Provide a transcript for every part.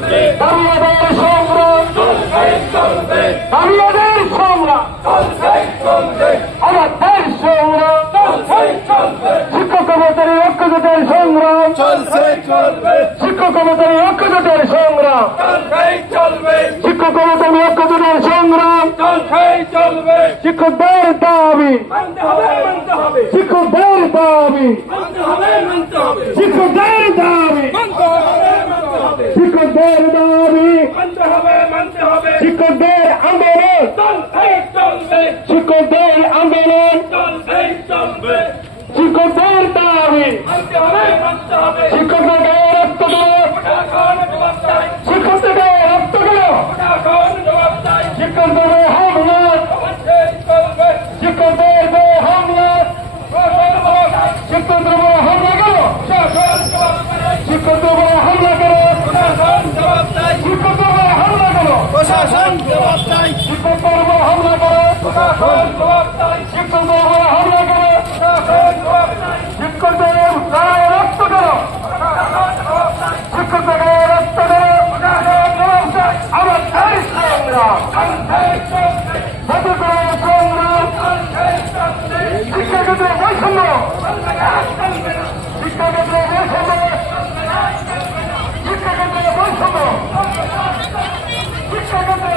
দাবিয়াদের সংগ্রাম দাবিয়াদের সংগ্রাম আমাদের সংগ্রাম শিক্ষক কর্মচারী ঐক্যজোটের সংগ্রাম শিক্ষক কর্মচারী ঐক্যজোটের সংগ্রাম শিক্ষক কর্মচারী ঐক্যজোটের সংগ্রাম শিক্ষকদের দাবি শিক্ষকদের দাবি শিক্ষকদের দাবি শিক্ষকদের দাবি শিক্ষকদের আন্দোলন শিক্ষকদের আন্দোলন শিক্ষকদের দাবি শিক্ষকদের রক্ত শিক্ষকদের রক্ত শিক্ষকদের হামলা শিক্ষকদের হামলা শিক্ষকদের হামলা করো শিক্ষকদের হামলা করো শিক্ষকদের হামলা করো প্রশাসন জবাব চাই শিক্ষকদের হামলা করো শিক্ষকদের হামলা করো শিক্ষকদের গায়ে রক্ত করো শিক্ষকদের রক্ত করো আমার দেশ সংগ্রাম শিক্ষাক্ষেত্রে বৈষম্য শিক্ষাক্ষেত্রে বৈষম্য শিক্ষাক্ষেত্রে বৈষম্য শিক্ষাক্ষেত্রে বৈষম্য শিক্ষাক্ষেত্রে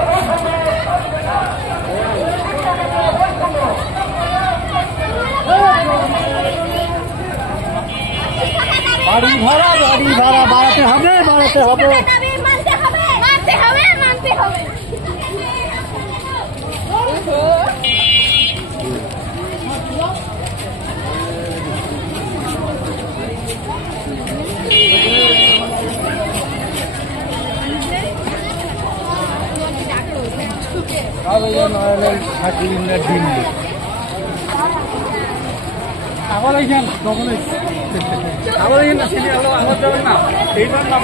বৈষম্য বাড়ি ভাড়া বাড়াতে হবে মানতে হবে মানতে হবে মানতে হবে আবার এইখান আবার এইখান না আমার যাবেন না এইবার না